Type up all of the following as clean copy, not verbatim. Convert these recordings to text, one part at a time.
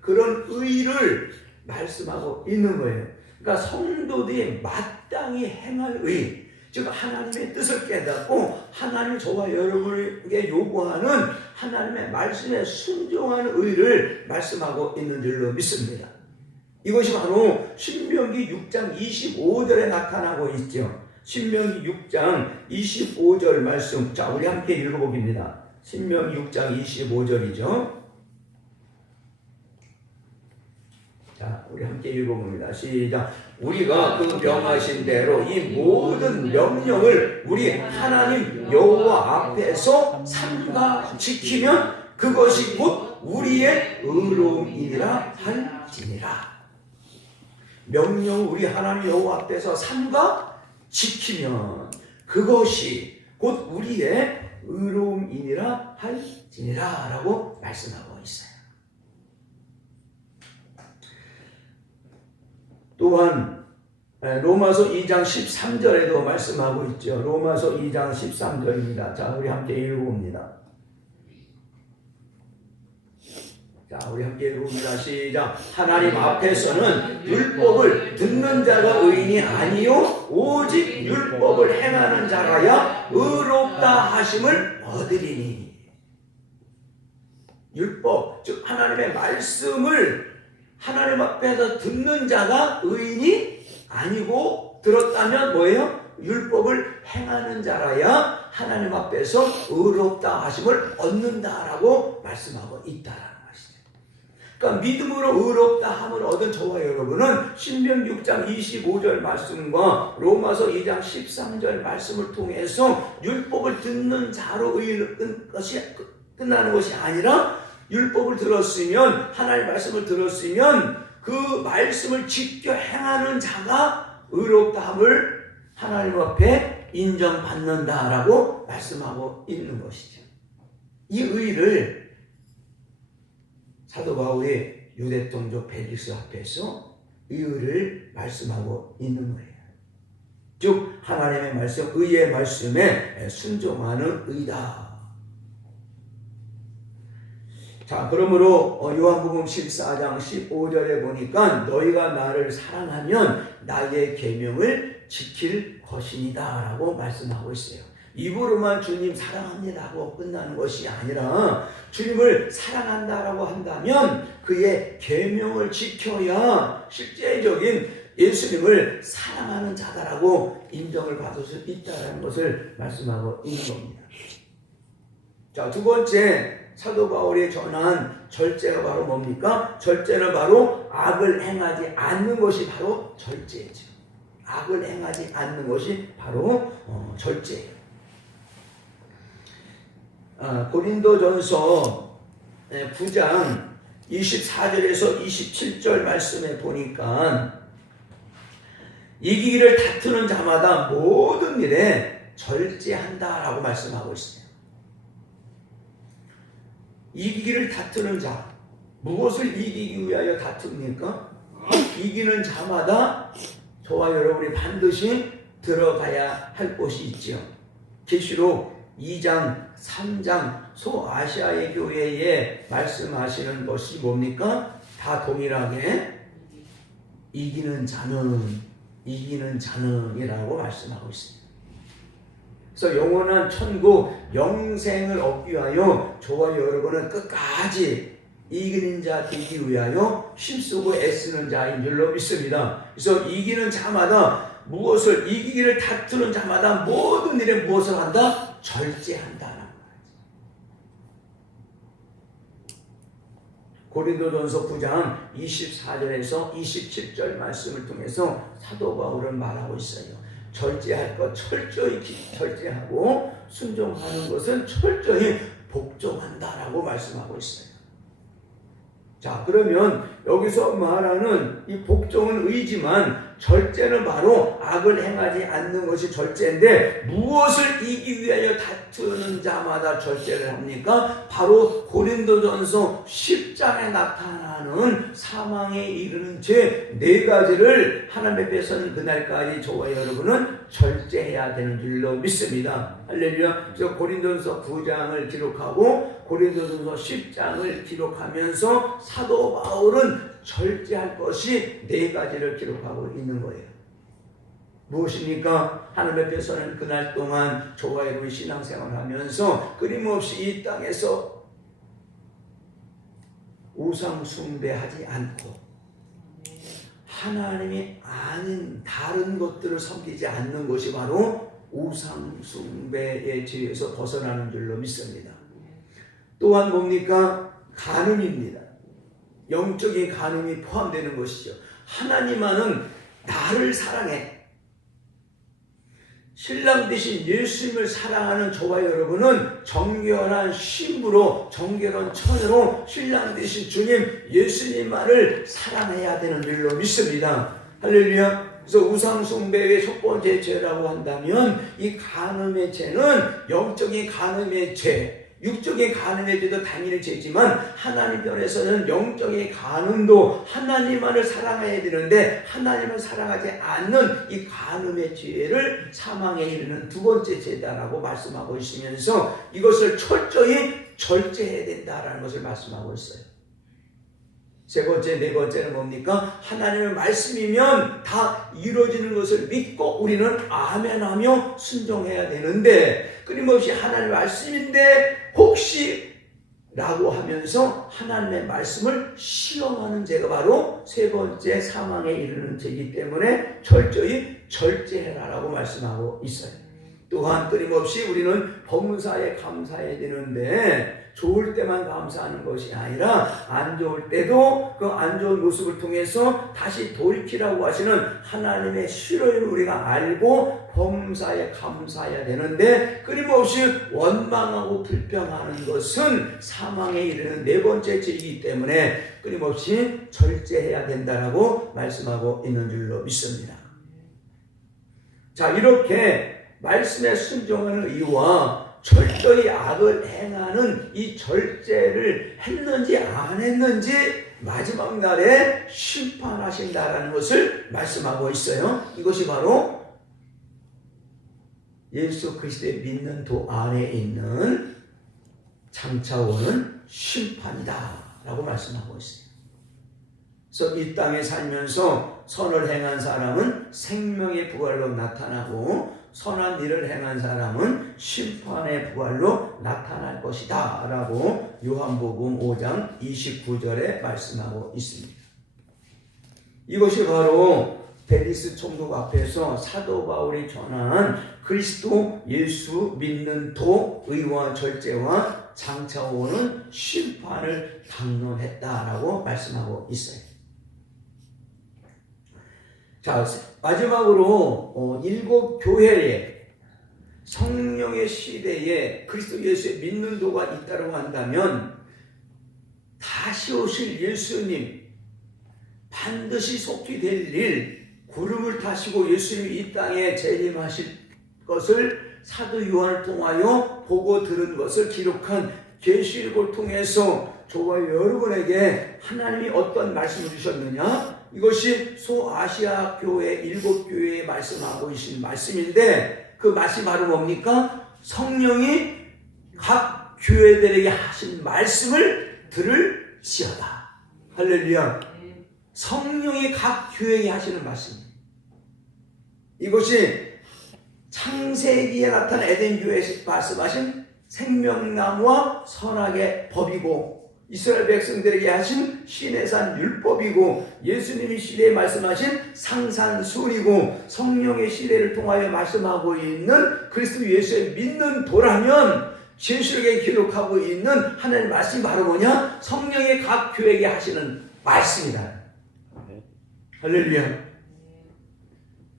그런 의를 말씀하고 있는 거예요. 그러니까 성도들이 마땅히 행할 의, 즉 하나님의 뜻을 깨닫고 하나님 저와 여러분에게 요구하는 하나님의 말씀에 순종하는 의를 말씀하고 있는 줄로 믿습니다. 이것이 바로 신명기 6장 25절에 나타나고 있죠. 신명기 6장 25절 말씀, 자 우리 함께 읽어보겠습니다. 신명기 6장 25절이죠. 자, 우리 함께 읽어봅니다. 시작. 우리가 그 명하신 대로 이 모든 명령을 우리 하나님 여호와 앞에서 삼가 지키면 그것이 곧 우리의 의로움이라 할지니라. 명령 우리 하나님 여호와 앞에서 삼가 지키면 그것이 곧 우리의 의로움이라 할지니라 라고 말씀하고 있어요. 또한 로마서 2장 13절에도 말씀하고 있죠. 로마서 2장 13절입니다. 자, 우리 함께 읽어봅니다. 자, 우리 함께 읽어봅니다. 시작. 하나님 앞에서는 율법을 듣는 자가 의인이 아니요 오직 율법을 행하는 자라야 의롭다 하심을 얻으리니. 율법, 즉 하나님의 말씀을 하나님 앞에서 듣는 자가 의인이 아니고 들었다면 뭐예요? 율법을 행하는 자라야 하나님 앞에서 의롭다 하심을 얻는다라고 말씀하고 있다라는 것이죠. 그러니까 믿음으로 의롭다 함을 얻은 저와 여러분은 신명기 6장 25절 말씀과 로마서 2장 13절 말씀을 통해서 율법을 듣는 자로 의인 것이 끝나는 것이 아니라 율법을 들었으면, 하나님의 말씀을 들었으면 그 말씀을 지켜 행하는 자가 의롭다함을 하나님 앞에 인정받는다라고 말씀하고 있는 것이죠. 이 의를 사도 바울이 유대 동족 벨릭스 앞에서 이 의를 말씀하고 있는 거예요. 즉 하나님의 말씀, 의의 말씀에 순종하는 의다. 자, 그러므로 요한복음 14장 15절에 보니까 너희가 나를 사랑하면 나의 계명을 지킬 것이니다 라고 말씀하고 있어요. 입으로만 주님 사랑합니다 하고 끝나는 것이 아니라 주님을 사랑한다라고 한다면 그의 계명을 지켜야 실제적인 예수님을 사랑하는 자다라고 인정을 받을 수 있다는 것을 말씀하고 있는 겁니다. 자, 두 번째 사도 바울이 전한 절제가 바로 뭡니까? 절제는 바로 악을 행하지 않는 것이 바로 절제죠. 악을 행하지 않는 것이 바로 절제예요. 고린도전서 9장 24절에서 27절 말씀에 보니까 이기기를 다투는 자마다 모든 일에 절제한다라고 말씀하고 있어요. 이기기를 다투는 자, 무엇을 이기기 위하여 다툽니까? 이기는 자마다 저와 여러분이 반드시 들어가야 할 곳이 있죠. 계시록 2장, 3장 소아시아의 교회에 말씀하시는 것이 뭡니까? 다 동일하게 이기는 자는 이라고 말씀하고 있습니다. 그래서 영원한 천국 영생을 얻기 위하여 저와 여러분은 끝까지 이기는 자 되기 위하여 힘쓰고 애쓰는 자인 줄로 믿습니다. 그래서 이기는 자마다 무엇을, 이기기를 다투는 자마다 모든 일에 무엇을 한다? 절제한다는 거예요. 고린도전서 9장 24절에서 27절 말씀을 통해서 사도 바울은 말하고 있어요. 절제할 것 철저히 절제하고 순종하는 것은 철저히 복종한다라고 말씀하고 있어요. 자, 그러면 여기서 말하는 이 복종은 의지만 절제는 바로 악을 행하지 않는 것이 절제인데 무엇을 이기기 위하여 다투는 자마다 절제를 합니까? 바로 고린도전서 10장에 나타나는 사망에 이르는 죄 4가지를 하나님 앞에서는 그날까지 저와 여러분은 절제해야 되는 줄로 믿습니다. 할렐루야. 그래서 고린도전서 9장을 기록하고 고린도전서 10장을 기록하면서 사도 바울은 절제할 것이 4가지를 기록하고 있는 거예요. 무엇입니까? 하나님 앞에서는 그날 동안 저와 여러분 신앙생활을 하면서 끊임없이 이 땅에서 우상 숭배하지 않고 하나님이 아닌 다른 것들을 섬기지 않는 것이 바로 우상 숭배의 죄에서 벗어나는 줄로 믿습니다. 또한 뭡니까? 간음입니다. 영적인 간음이 포함되는 것이죠. 하나님만은 나를 사랑해. 신랑 되신 예수님을 사랑하는 저와 여러분은 정결한 신부로 정결한 처녀로 신랑 되신 주님 예수님만을 사랑해야 되는 줄로 믿습니다. 할렐루야. 그래서 우상숭배의 첫 번째 죄라고 한다면 이 간음의 죄는 영적인 간음의 죄, 육적인 간음의 죄도 당연히 죄지만 하나님 편에서는 영적인 간음도 하나님만을 사랑해야 되는데 하나님을 사랑하지 않는 이 간음의 죄를 사망에 이르는 2번째 죄다라고 말씀하고 있으면서 이것을 철저히 절제해야 된다라는 것을 말씀하고 있어요. 3번째, 4번째는 뭡니까? 하나님의 말씀이면 다 이루어지는 것을 믿고 우리는 아멘하며 순종해야 되는데 끊임없이 하나님의 말씀인데 혹시 라고 하면서 하나님의 말씀을 시험하는 죄가 바로 3번째 사망에 이르는 죄이기 때문에 철저히 절제해라라고 말씀하고 있어요. 또한 끊임없이 우리는 범사에 감사해야 되는데 좋을 때만 감사하는 것이 아니라 안 좋을 때도 그 안 좋은 모습을 통해서 다시 돌이키라고 하시는 하나님의 실효를 우리가 알고 범사에 감사해야 되는데 끊임없이 원망하고 불평하는 것은 사망에 이르는 4번째 죄이기 때문에 끊임없이 절제해야 된다라고 말씀하고 있는 줄로 믿습니다. 자, 이렇게 말씀에 순종하는 이유와 철저히 악을 행하는 이 절제를 했는지 안 했는지 마지막 날에 심판하신다라는 것을 말씀하고 있어요. 이것이 바로 예수 그리스도의 믿는 도 안에 있는 장차 오는 심판이다 라고 말씀하고 있어요. 그래서 이 땅에 살면서 선을 행한 사람은 생명의 부활로 나타나고 선한 일을 행한 사람은 심판의 부활로 나타날 것이다 라고 요한복음 5장 29절에 말씀하고 있습니다. 이것이 바로 베리스 총독 앞에서 사도 바울이 전한 그리스도 예수 믿는 도 의와 절제와 장차 오는 심판을 당론했다라고 말씀하고 있어요. 자, 마지막으로 7 교회에 성령의 시대에 그리스도 예수의 믿는 도가 있다고 한다면 다시 오실 예수님 반드시 속히 될 일 구름을 타시고 예수님이 이 땅에 재림하실 것을 사도 요한을 통하여 보고 들은 것을 기록한 계시록을 통해서 저와 여러분에게 하나님이 어떤 말씀을 주셨느냐? 이것이 소아시아 교회 7 교회에 말씀하고 계신 말씀인데 그 말씀이 바로 뭡니까? 성령이 각 교회들에게 하신 말씀을 들을지어다. 할렐루야. 성령이 각 교회에 하시는 말씀. 이것이 창세기에 나타난 에덴 교회에서 말씀하신 생명나무와 선악의 법이고 이스라엘 백성들에게 하신 시내산 율법이고 예수님이 시대에 말씀하신 상산술이고 성령의 시대를 통하여 말씀하고 있는 그리스도 예수의 믿는 도라면 계시록에 기록하고 있는 하나님의 말씀이 바로 뭐냐? 성령의 각 교회에게 하시는 말씀이다. 할렐루야.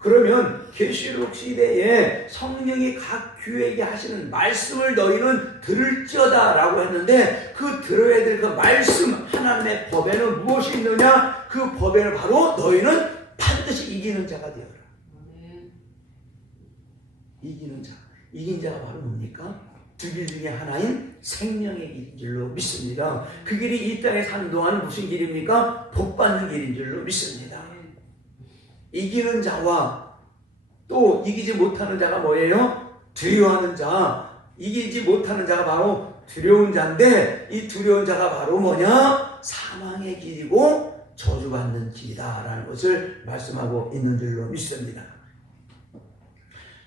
그러면 계시록 시대에 성령이 각 교회에게 하시는 말씀을 너희는 들을지어다 라고 했는데 그 들어야 될 그 말씀 하나님의 법에는 무엇이 있느냐? 그 법에는 바로 너희는 반드시 이기는 자가 되어라. 이기는 자. 이긴 자가 바로 뭡니까? 두 길 중에 하나인 생명의 길인 줄로 믿습니다. 그 길이 이 땅에 사는 동안 무슨 길입니까? 복받는 길인 줄로 믿습니다. 이기는 자와 또 이기지 못하는 자가 뭐예요? 두려워하는 자. 이기지 못하는 자가 바로 두려운 자인데, 이 두려운 자가 바로 뭐냐? 사망의 길이고 저주받는 길이다라는 것을 말씀하고 있는 줄로 믿습니다.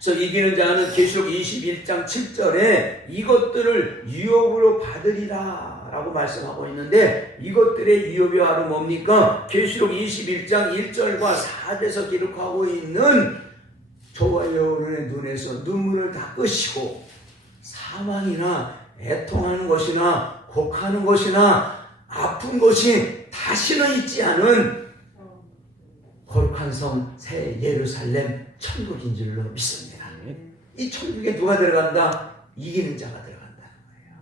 그래서 이기는 자는 계시록 21장 7절에 이것들을 유업으로 받으리라 라고 말씀하고 있는데, 이것들의 유업이 바로 뭡니까? 계시록 21장 1절과 4절에서 기록하고 있는 저와 여러분의 눈에서 눈물을 닦으시고 사망이나 애통하는 것이나 곡하는 것이나 아픈 것이 다시는 있지 않은 거룩한 성 새 예루살렘 천국인 줄로 믿습니다. 이 천국에 누가 들어간다? 이기는 자가 들어간다는 거예요.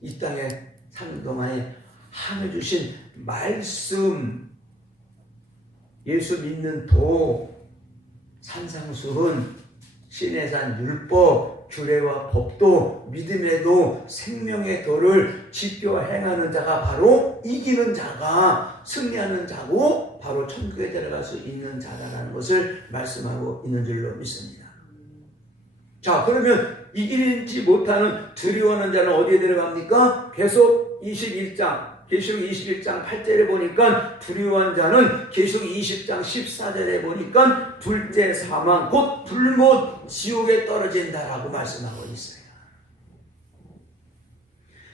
이 땅에 사는 동안에 하늘 주신 말씀, 예수 믿는 도, 산상수훈, 시내산 율법, 규례와 법도, 믿음의 도, 생명의 도를 지켜 행하는 자가 바로 이기는 자가, 승리하는 자고 바로 천국에 들어갈 수 있는 자다라는 것을 말씀하고 있는 줄로 믿습니다. 자, 그러면 이기지 못하는 두려워하는 자는 어디에 들어갑니까? 계속 21장, 계시록 21장 8절에 보니까 두려워한 자는 계시록 20장 14절에 보니까 둘째 사망, 곧 불못 지옥에 떨어진다라고 말씀하고 있어요.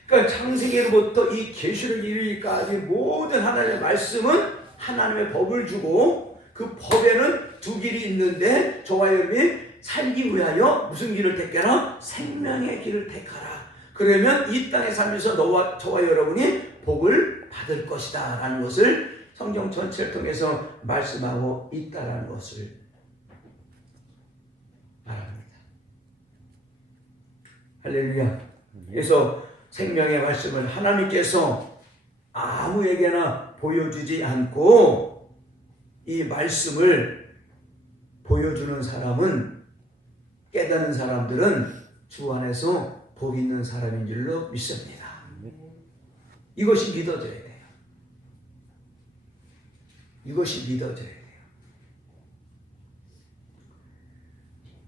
그러니까 창세기로부터 이 계시록 이르기까지 모든 하나님의 말씀은 하나님의 법을 주고, 그 법에는 두 길이 있는데 저와 여러분이 살기 위하여 무슨 길을 택하라? 생명의 길을 택하라. 그러면 이 땅에 살면서 저와 여러분이 복을 받을 것이다 라는 것을 성경 전체를 통해서 말씀하고 있다라는 것을 말합니다. 할렐루야. 그래서 생명의 말씀을 하나님께서 아무에게나 보여주지 않고 이 말씀을 보여주는 사람은, 깨닫는 사람들은 주 안에서 복 있는 사람인 줄로 믿습니다. 이것이 믿어져야 돼요. 이것이 믿어져야 돼요.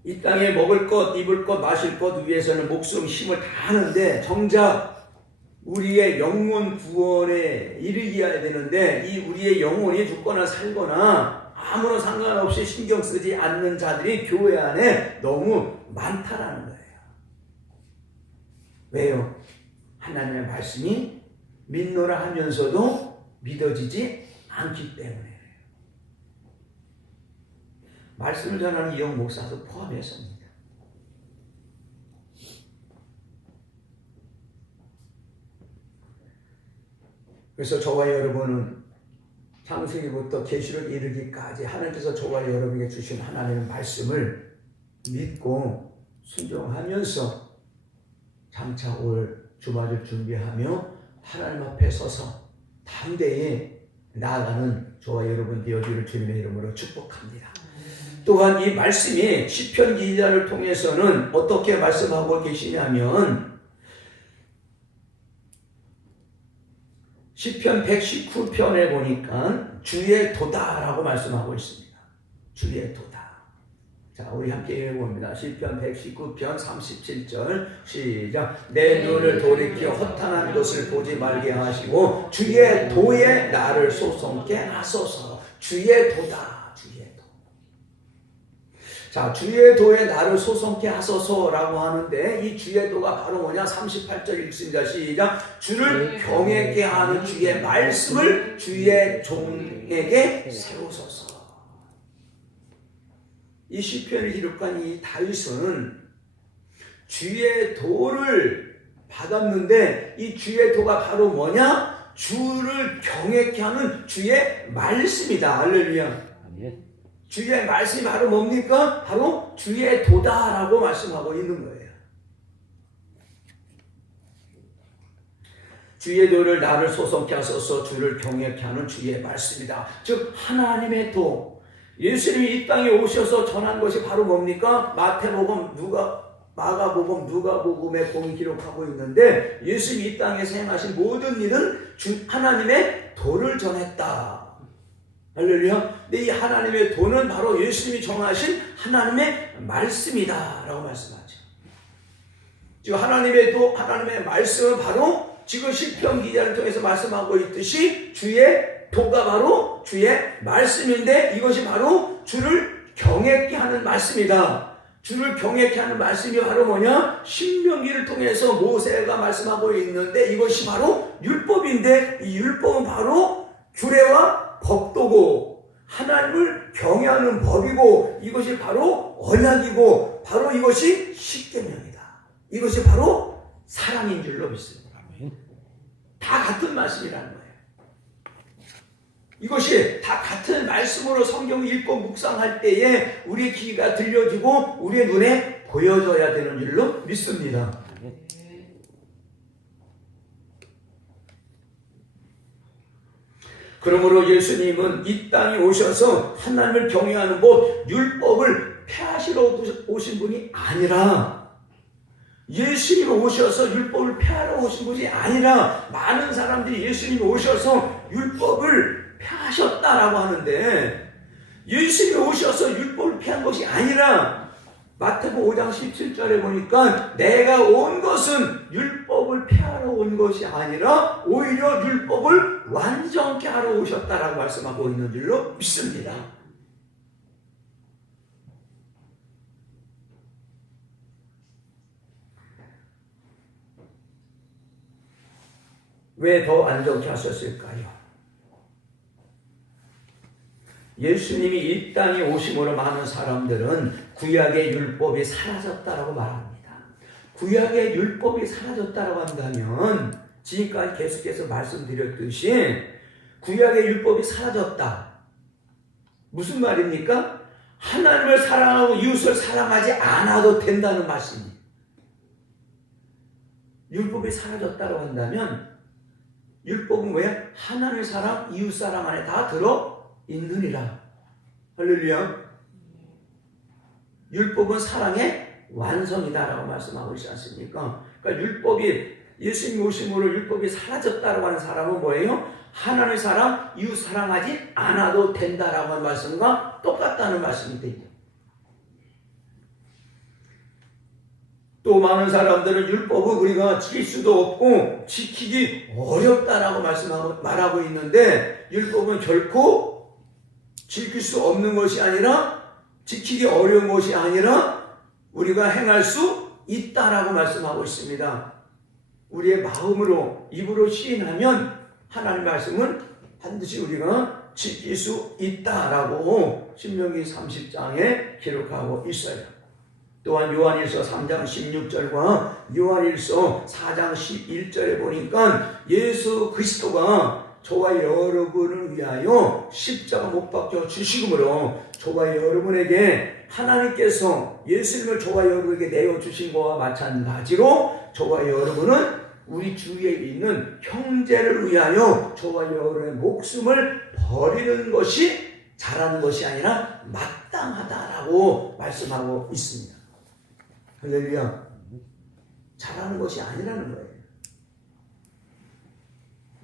이 땅에 먹을 것, 입을 것, 마실 것 위해서는 목숨, 힘을 다 하는데 정작 우리의 영혼 구원에 이르기야 되는데, 이 우리의 영혼이 죽거나 살거나 아무런 상관없이 신경 쓰지 않는 자들이 교회 안에 너무 많다라는 거예요. 왜요? 하나님의 말씀이 믿노라 하면서도 믿어지지 않기 때문에. 말씀을 전하는 이영 목사도 포함해서입니다. 그래서 저와 여러분은 창세기부터 계시록 이르기까지 하나님께서 저와 여러분에게 주신 하나님의 말씀을 믿고 순종하면서 장차 올 주말을 준비하며 하나님 앞에 서서 담대히 나아가는 저와 여러분 되어주기를 주님의 이름으로 축복합니다. 또한 이 말씀이 시편 기자를 통해서는 어떻게 말씀하고 계시냐면, 시편 119편에 보니까 주의 도다라고 말씀하고 있습니다. 주의 도다. 자, 우리 함께 읽어봅니다. 시편 119편 37절 시작. 내 눈을 돌이켜 허탄한 것을 보지 말게 하시고 주의 도에 나를 소송케 하소서. 주의 도다. 자, 주의 도에 나를 소송케 하소서라고 하는데, 이 주의 도가 바로 뭐냐? 38절 읽습니다. 시작. 주를 경외케 하는 주의 말씀을 주의 종에게 세우소서. 이 시편을 기록한 이 다윗은 주의 도를 받았는데, 이 주의 도가 바로 뭐냐? 주를 경외케 하는 주의 말씀이다. 할렐루야. 주의 말씀이 바로 뭡니까? 바로 주의 도다라고 말씀하고 있는 거예요. 주의 도를 나를 소송케 하소서. 주를 경외케 하는 주의 말씀이다. 즉 하나님의 도. 예수님이 이 땅에 오셔서 전한 것이 바로 뭡니까? 마태복음, 마가복음, 누가복음에 공이 기록하고 있는데 예수님이 이 땅에서 행하신 모든 일은 하나님의 도를 전했다. 할렐루야. 근데 이 하나님의 도는 바로 예수님이 정하신 하나님의 말씀이다 라고 말씀하죠. 지금 하나님의 도, 하나님의 말씀은 바로 지금 시편 기자를 통해서 말씀하고 있듯이 주의 도가 바로 주의 말씀인데 이것이 바로 주를 경외케 하는 말씀이다. 주를 경외케 하는 말씀이 바로 뭐냐? 신명기를 통해서 모세가 말씀하고 있는데 이것이 바로 율법인데 이 율법은 바로 규례와 법도고 하나님을 경외하는 법이고 이것이 바로 언약이고 바로 이것이 십계명이다. 이것이 바로 사랑인 줄로 믿습니다. 다 같은 말씀이라는 거예요. 이것이 다 같은 말씀으로 성경을 읽고 묵상할 때에 우리의 귀가 들려지고 우리의 눈에 보여져야 되는 줄로 믿습니다. 그러므로 예수님은 이 땅에 오셔서 하나님을 경외하는 법, 율법을 폐하시러 오신 분이 아니라 예수님이 오셔서 율법을 폐하러 오신 분이 아니라 많은 사람들이 예수님이 오셔서 율법을 폐하셨다라고 하는데 예수님이 오셔서 율법을 폐한 것이 아니라 마태복음 5장 17절에 보니까 내가 온 것은 율법을 폐하러 온 것이 아니라 오히려 율법을 완전케 하러 오셨다라고 말씀하고 있는 줄로 믿습니다. 왜 더 완전케 하셨을까요? 예수님이 이 땅에 오심으로 많은 사람들은 구약의 율법이 사라졌다라고 말합니다. 구약의 율법이 사라졌다라고 한다면 지금까지 계속해서 말씀드렸듯이 구약의 율법이 사라졌다. 무슨 말입니까? 하나님을 사랑하고 이웃을 사랑하지 않아도 된다는 말씀입니다. 율법이 사라졌다고 한다면 율법은 뭐야? 하나님의 사랑, 이웃 사랑 안에 다 들어 있느니라. 할렐루야. 율법은 사랑의 완성이다라고 말씀하고 있지 않습니까? 그러니까 율법이 예수님 오심으로 율법이 사라졌다라고 하는 사람은 뭐예요? 하나님의 사랑, 이웃 사랑하지 않아도 된다라고 하는 말씀과 똑같다는 말씀이 되죠. 또 많은 사람들은 율법을 우리가 지킬 수도 없고 지키기 어렵다라고 말하고 있는데 율법은 결코 지킬 수 없는 것이 아니라 지키기 어려운 것이 아니라 우리가 행할 수 있다라고 말씀하고 있습니다. 우리의 마음으로 입으로 시인하면 하나님 말씀은 반드시 우리가 지킬 수 있다라고 신명기 30장에 기록하고 있어요. 또한 요한일서 3장 16절과 요한일서 4장 11절에 보니까 예수 그리스도가 저와 여러분을 위하여 십자가 못 박혀 주시므로 저와 여러분에게 하나님께서 예수님을 저와 여러분에게 내어주신 것과 마찬가지로 저와 여러분은 우리 주위에 있는 형제를 위하여 저와 여러분의 목숨을 버리는 것이 잘하는 것이 아니라 마땅하다라고 말씀하고 있습니다. 할렐루야. 잘하는 것이 아니라는 거예요.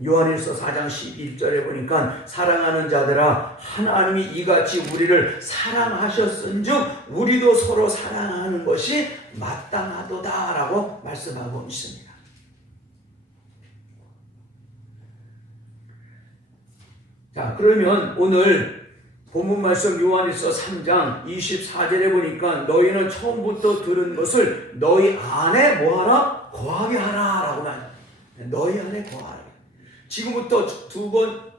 요한일서 4장 11절에 보니까 사랑하는 자들아 하나님이 이같이 우리를 사랑하셨은즉 우리도 서로 사랑하는 것이 마땅하도다라고 말씀하고 있습니다. 자, 그러면 오늘 본문 말씀 요한일서 3장 24절에 보니까 너희는 처음부터 들은 것을 너희 안에 뭐하라? 거하게 하라 라고 말합니다. 너희 안에 거하라. 지금부터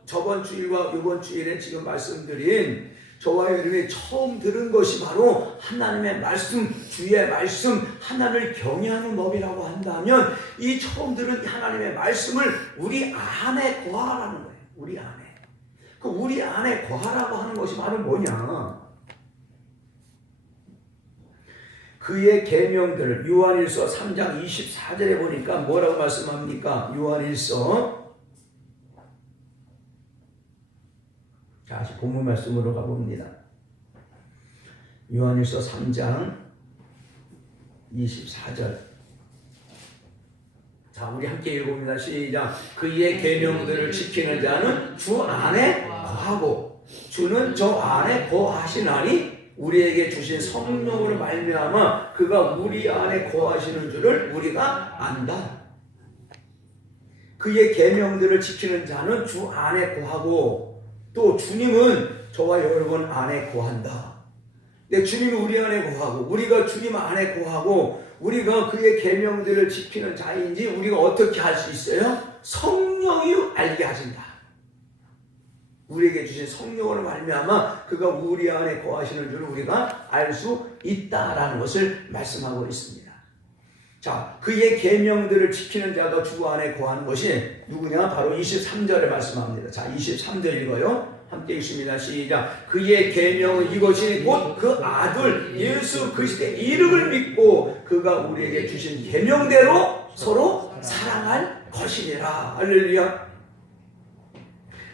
저번 주일과 이번 주일에 지금 말씀드린 저와 여러분이 처음 들은 것이 바로 하나님의 말씀, 주의 말씀, 하나님을 경외하는 법이라고 한다면 이 처음 들은 하나님의 말씀을 우리 안에 거하라는 거예요. 우리 안에. 그 우리 안에 거하라고 하는 것이 바로 뭐냐? 그의 계명들 요한일서 3장 24절에 보니까 뭐라고 말씀합니까? 요한일서 다시 본문 말씀으로 가봅니다. 요한일서 3장 24절. 자, 우리 함께 읽어봅니다. 시작. 그의 계명들을 지키는 자는 주 안에 거하고 주는 저 안에 거하시나니 우리에게 주신 성령으로 말미암아 그가 우리 안에 거하시는 줄을 우리가 안다. 그의 계명들을 지키는 자는 주 안에 거하고 또 주님은 저와 여러분 안에 거한다. 내 주님이 우리 안에 거하고 우리가 주님 안에 거하고 우리가 그의 계명들을 지키는 자인지 우리가 어떻게 할 수 있어요? 성령이 알게 하신다. 우리에게 주신 성령으로 말미암아 그가 우리 안에 거하시는 줄을 우리가 알 수 있다라는 것을 말씀하고 있습니다. 자, 그의 계명들을 지키는 자가 주 안에 거하는 것이 누구냐? 바로 23절에 말씀합니다. 자, 23절 읽어요. 함께 읽습니다. 시작. 그의 계명은 이것이 곧 그 아들 예수 그리스도의 이름을 믿고 그가 우리에게 주신 계명대로 서로 사랑할 것이니라. 할렐루야.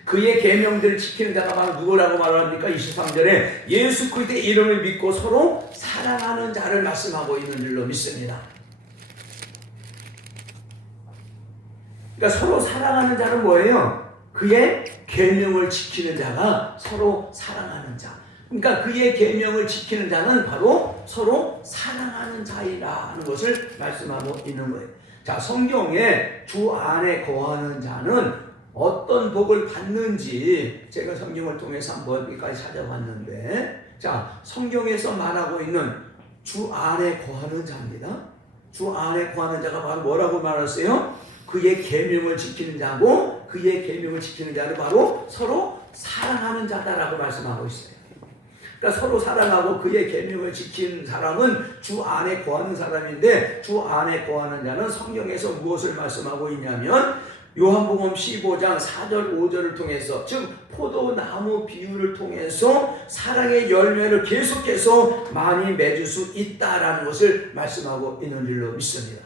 그의 계명들을 지키는 자가 바로 누구라고 말합니까? 23절에 예수 그리스도의 이름을 믿고 서로 사랑하는 자를 말씀하고 있는 줄로 믿습니다. 그러니까 서로 사랑하는 자는 뭐예요? 그의 계명을 지키는 자가 서로 사랑하는 자. 그러니까 그의 계명을 지키는 자는 바로 서로 사랑하는 자이라는 것을 말씀하고 있는 거예요. 자, 성경에 주 안에 거하는 자는 어떤 복을 받는지 제가 성경을 통해서 한번 여기까지 찾아봤는데, 자, 성경에서 말하고 있는 주 안에 거하는 자입니다. 주 안에 거하는 자가 바로 뭐라고 말했어요? 그의 계명을 지키는 자고 그의 계명을 지키는 자는 바로 서로 사랑하는 자다라고 말씀하고 있어요. 그러니까 서로 사랑하고 그의 계명을 지키는 사람은 주 안에 거하는 사람인데 주 안에 거하는 자는 성경에서 무엇을 말씀하고 있냐면 요한복음 15장 4절 5절을 통해서 즉 포도나무 비유를 통해서 사랑의 열매를 계속해서 많이 맺을 수 있다라는 것을 말씀하고 있는 줄로 믿습니다.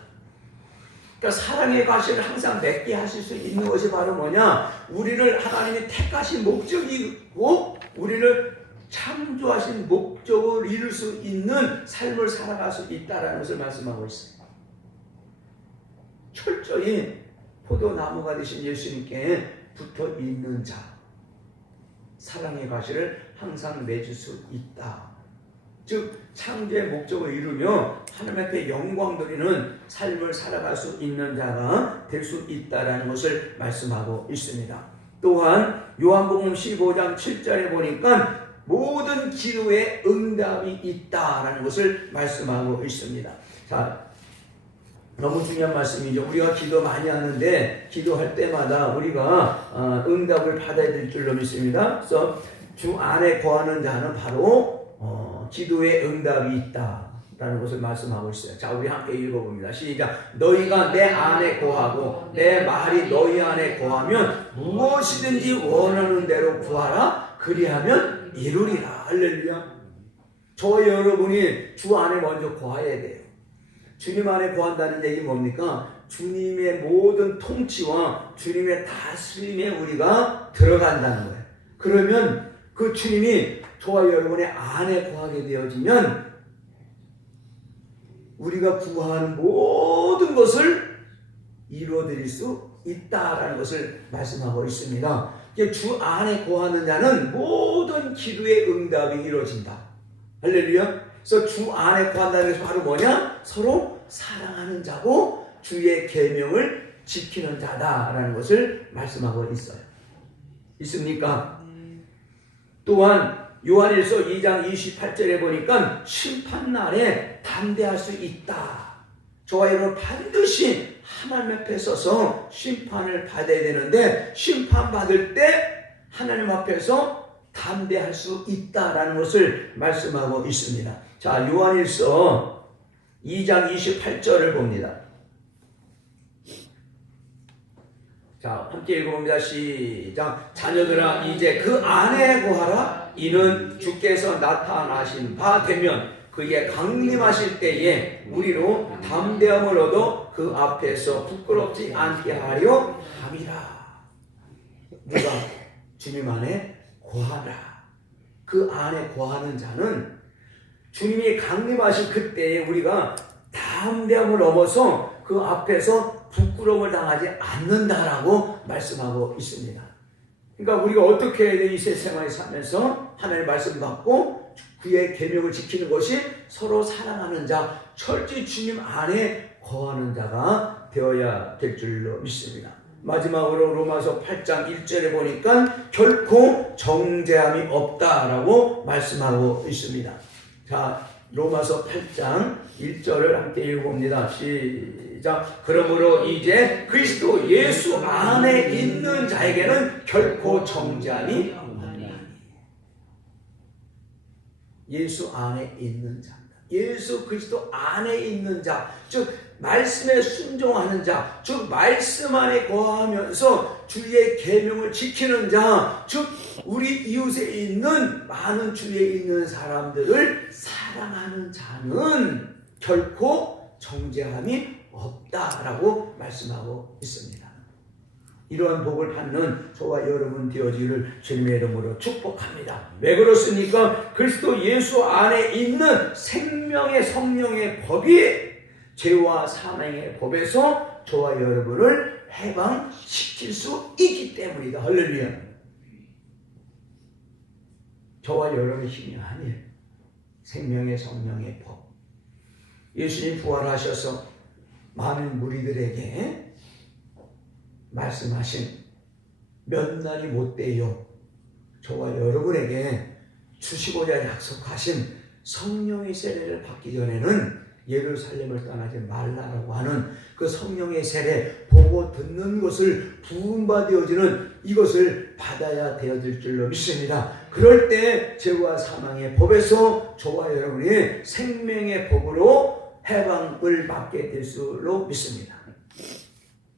그러니까 사랑의 가시를 항상 맺게 하실 수 있는 것이 바로 뭐냐? 우리를 하나님이 택하신 목적이고 우리를 창조하신 목적을 이룰 수 있는 삶을 살아갈 수 있다는 것을 말씀하고 있어요. 철저히 포도나무가 되신 예수님께 붙어 있는 자, 사랑의 가시를 항상 맺을 수 있다. 즉 창조의 목적을 이루며 하나님 앞에 영광 드리는 삶을 살아갈 수 있는 자가 될 수 있다는 것을 말씀하고 있습니다. 또한 요한복음 15장 7절에 보니까 모든 기도에 응답이 있다라는 것을 말씀하고 있습니다. 자, 너무 중요한 말씀이죠. 우리가 기도 많이 하는데 기도할 때마다 우리가 응답을 받아야 될 줄로 믿습니다. 그래서 주 안에 거하는 자는 바로 기도에 응답이 있다라는 것을 말씀하고 있어요. 자, 우리 함께 읽어봅니다. 시작. 너희가 내 안에 거하고 내 말이 너희 안에 거하면 무엇이든지 원하는 대로 구하라. 그리하면 이루리라. 할렐루야. 저와 여러분이 주 안에 먼저 거해야 돼요. 주님 안에 거한다는 얘기는 뭡니까? 주님의 모든 통치와 주님의 다스림에 우리가 들어간다는 거예요. 그러면 그 주님이 저와 여러분의 안에 거하게 되어지면 우리가 구하는 모든 것을 이루어드릴 수 있다라는 것을 말씀하고 있습니다. 주 안에 거하는 자는 모든 기도의 응답이 이루어진다. 할렐루야. 그래서 주 안에 거한다는 것이 바로 뭐냐? 서로 사랑하는 자고 주의 계명을 지키는 자다라는 것을 말씀하고 있어요. 있습니까? 또한 요한일서 2장 28절에 보니까 심판날에 담대할 수 있다. 저와 여러분 반드시 하나님 앞에 서서 심판을 받아야 되는데 심판받을 때 하나님 앞에서 담대할 수 있다라는 것을 말씀하고 있습니다. 자, 요한일서 2장 28절을 봅니다. 자, 함께 읽어봅니다. 시작. 자녀들아 이제 그 안에 거하라. 이는 주께서 나타나신 바 되면 그의 강림하실 때에 우리로 담대함을 얻어 그 앞에서 부끄럽지 않게 하려 함이라. 누가 주님 안에 거하라. 그 안에 거하는 자는 주님이 강림하실 그때에 우리가 담대함을 넘어서 그 앞에서 부끄러움을 당하지 않는다라고 말씀하고 있습니다. 그러니까 우리가 어떻게 해야 돼? 이 세상을 살면서 하나님의 말씀 받고 그의 계명을 지키는 것이 서로 사랑하는 자, 철저히 주님 안에 거하는 자가 되어야 될 줄로 믿습니다. 마지막으로 로마서 8장 1절에 보니까 결코 정죄함이 없다라고 말씀하고 있습니다. 자, 로마서 8장 1절을 함께 읽어봅니다. 시작. 그러므로 이제 그리스도 예수 안에 있는 자에게는 결코 정죄함이 없나니. 예수 안에 있는 자입니다. 예수 그리스도 안에 있는 자, 즉 말씀에 순종하는 자, 즉 말씀 안에 거하면서 주의 계명을 지키는 자, 즉 우리 이웃에 있는 많은 주위에 있는 사람들을 사랑하는 자는 결코 정죄함이 없다라고 말씀하고 있습니다. 이러한 복을 받는 저와 여러분 되어지기를 주님의 이름으로 축복합니다. 왜 그렇습니까? 그리스도 예수 안에 있는 생명의 성령의 법이 죄와 사망의 법에서 저와 여러분을 해방시킬 수 있기 때문이다. 할렐루야. 저와 여러분의 힘이 아니에요. 생명의 성령의 법. 예수님 부활하셔서 많은 무리들에게 말씀하신 몇 날이 못 돼요. 저와 여러분에게 주시고자 약속하신 성령의 세례를 받기 전에는 예루살렘을 떠나지 말라라고 하는 그 성령의 세례 보고 듣는 것을 부음받아들여지는 이것을 받아야 되어질 줄로 믿습니다. 그럴 때 죄와 사망의 법에서 저와 여러분이 생명의 법으로 해방을 받게 될 줄로 믿습니다.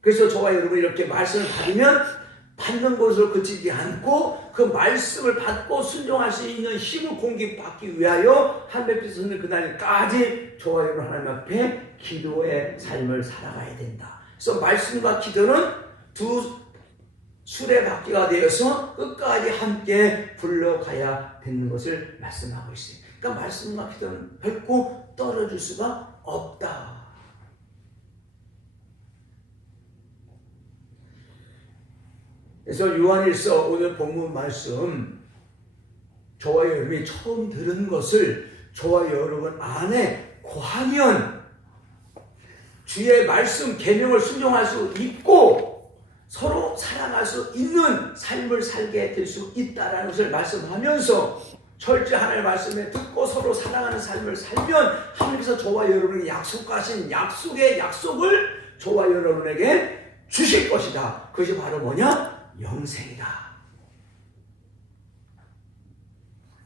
그래서 저와 여러분이 이렇게 말씀을 받으면 받는 것으로 그치지 않고 그 말씀을 받고 순종할 수 있는 힘을 공급받기 위하여 하늘빛에서 오는 그날까지 저와 여러분 하나님 앞에 기도의 삶을 살아가야 된다. 그래서 말씀과 기도는 두 수레바퀴가 되어서 끝까지 함께 굴러가야 되는 것을 말씀하고 있어요. 그러니까 말씀과 기도는 결코 떨어질 수가 없다. 그래서 요한일서 오늘 본문 말씀 저와 여러분이 처음 들은 것을 저와 여러분 안에 거하면 주의 말씀 계명을 순종할 수 있고 서로 사랑할 수 있는 삶을 살게 될 수 있다라는 것을 말씀하면서 철저히 하나님의 말씀에 듣고 서로 사랑하는 삶을 살면 하나님께서 저와 여러분에게 약속하신 약속의 약속을 저와 여러분에게 주실 것이다. 그것이 바로 뭐냐? 영생이다.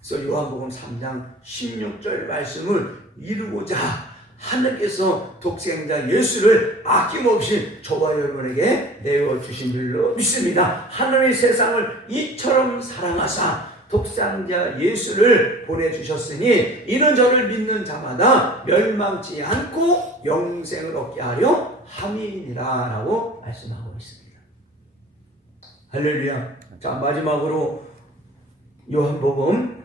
그래서 요한복음 3장 16절 말씀을 이루고자 하나님께서 독생자 예수를 아낌없이 저와 여러분에게 내어주신 줄로 믿습니다. 하나님의 세상을 이처럼 사랑하사 독생자 예수를 보내주셨으니 이는 저를 믿는 자마다 멸망치 않고 영생을 얻게 하려 함이니라 라고 말씀하고 있습니다. 할렐루야. 자, 마지막으로 요한복음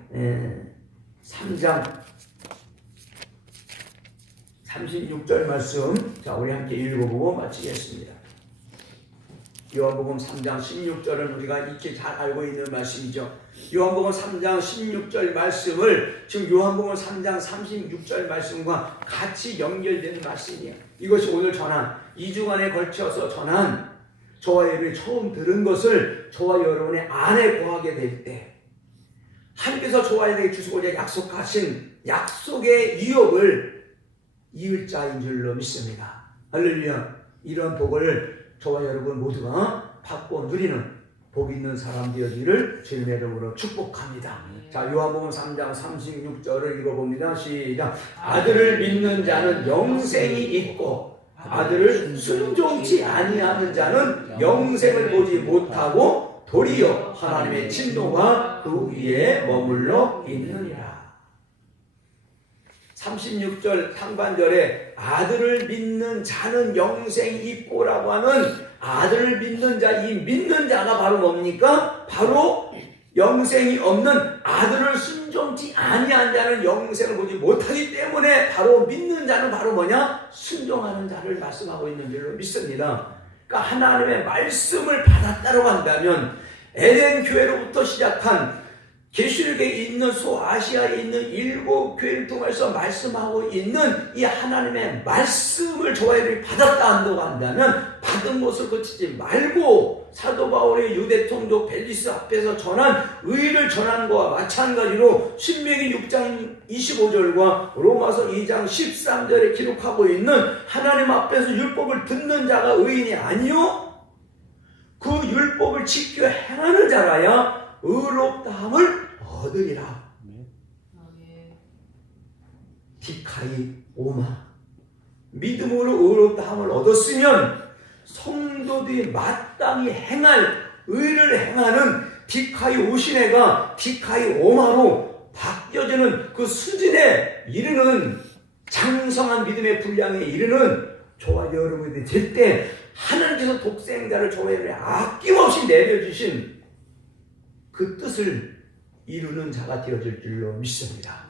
3장 36절 말씀, 자, 우리 함께 읽어보고 마치겠습니다. 요한복음 3장 16절은 우리가 익히 잘 알고 있는 말씀이죠. 요한복음 3장 16절 말씀을 지금 요한복음 3장 36절 말씀과 같이 연결되는 말씀이에요. 이것이 오늘 전한 2주간에 걸쳐서 전한 저와 여러분이 처음 들은 것을 저와 여러분의 안에 거하게 될 때 하나님께서 저와 여러분에게 주시고자 약속하신 약속의 유업을 이을 자인 줄로 믿습니다. 할렐루야. 이런 복을 저와 여러분 모두가 받고 누리는 복 있는 사람 되어지기를 주님의 이름으로 축복합니다. 자, 요한복음 3장 36절을 읽어봅니다. 시작. 아들을 믿는 자는 영생이 있고 아들을 순종치 아니하는 자는 영생을 보지 못하고 도리어 하나님의 진노가 그 위에 머물러 있느니라. 36절 상반절에 아들을 믿는 자는 영생이 있고라고 하는 아들을 믿는 자, 이 믿는 자가 바로 뭡니까? 바로 영생이 없는 아들을 순종치 아니한 자는 영생을 보지 못하기 때문에 바로 믿는 자는 바로 뭐냐? 순종하는 자를 말씀하고 있는 줄로 믿습니다. 그러니까 하나님의 말씀을 받았다고 한다면 에덴 교회로부터 시작한 계시록에 있는 소아시아에 있는 7교회를 통해서 말씀하고 있는 이 하나님의 말씀을 저희들이 받았다 한다면 받은 것을 그치지 말고 사도 바울의 유대 통족 벨리스 앞에서 전한 의를 전한 것과 마찬가지로 신명기 6장 25절과 로마서 2장 13절에 기록하고 있는 하나님 앞에서 율법을 듣는 자가 의인이 아니요 그 율법을 지켜 행하는 자라야 의롭다함을 얻으리라. 디카이 오마. 믿음으로 의롭다함을 얻었으면 성도들이 마땅히 행할 의를 행하는 디카이 오시네가 디카이 오마로 바뀌어지는 그 수준에 이르는 장성한 믿음의 분량에 이르는 저와 여러분들이 될 때 하나님께서 독생자를 저에게 아낌없이 내려주신 그 뜻을 이루는 자가 되어질 줄로 믿습니다.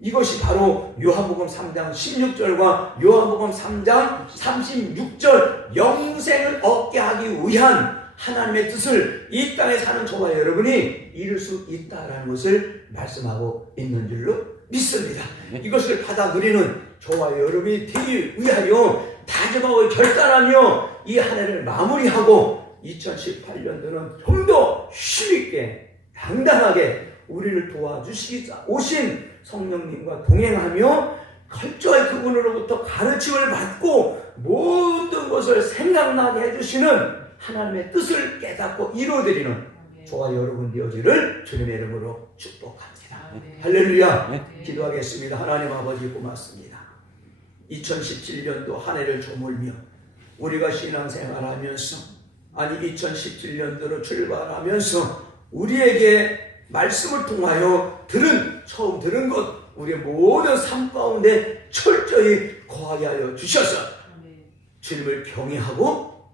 이것이 바로 요한복음 3장 16절과 요한복음 3장 36절 영생을 얻게 하기 위한 하나님의 뜻을 이 땅에 사는 저와 여러분이 이룰 수 있다는 것을 말씀하고 있는 줄로 믿습니다. 이것을 받아들이는 저와 여러분이 되기 위하여 다짐하고 결단하며 이 한 해를 마무리하고 2018년도는 좀 더 힘있게 당당하게 우리를 도와주시기 오신 성령님과 동행하며 철저히 그분으로부터 가르침을 받고 모든 것을 생각나게 해주시는 하나님의 뜻을 깨닫고 이루어드리는 저와 여러분 되어지를 주님의 이름으로 축복합니다. 할렐루야. 기도하겠습니다. 하나님 아버지 고맙습니다. 2017년도 한 해를 저물며 우리가 신앙생활하면서 2017년도로 출발하면서 우리에게 말씀을 통하여 처음 들은 것 우리의 모든 삶 가운데 철저히 거하게 하여 주셔서 주님을 경외하고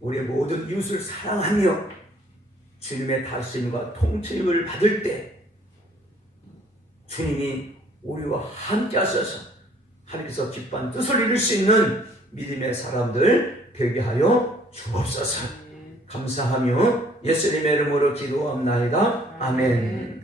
우리의 모든 이웃을 사랑하며 주님의 다스림과 통치임을 받을 때 주님이 우리와 함께 하셔서 하늘에서 기뻐한 뜻을 이룰 수 있는 믿음의 사람들 되게 하여 주옵소서. 감사하며 예수님의 이름으로 기도합나이다. 아멘.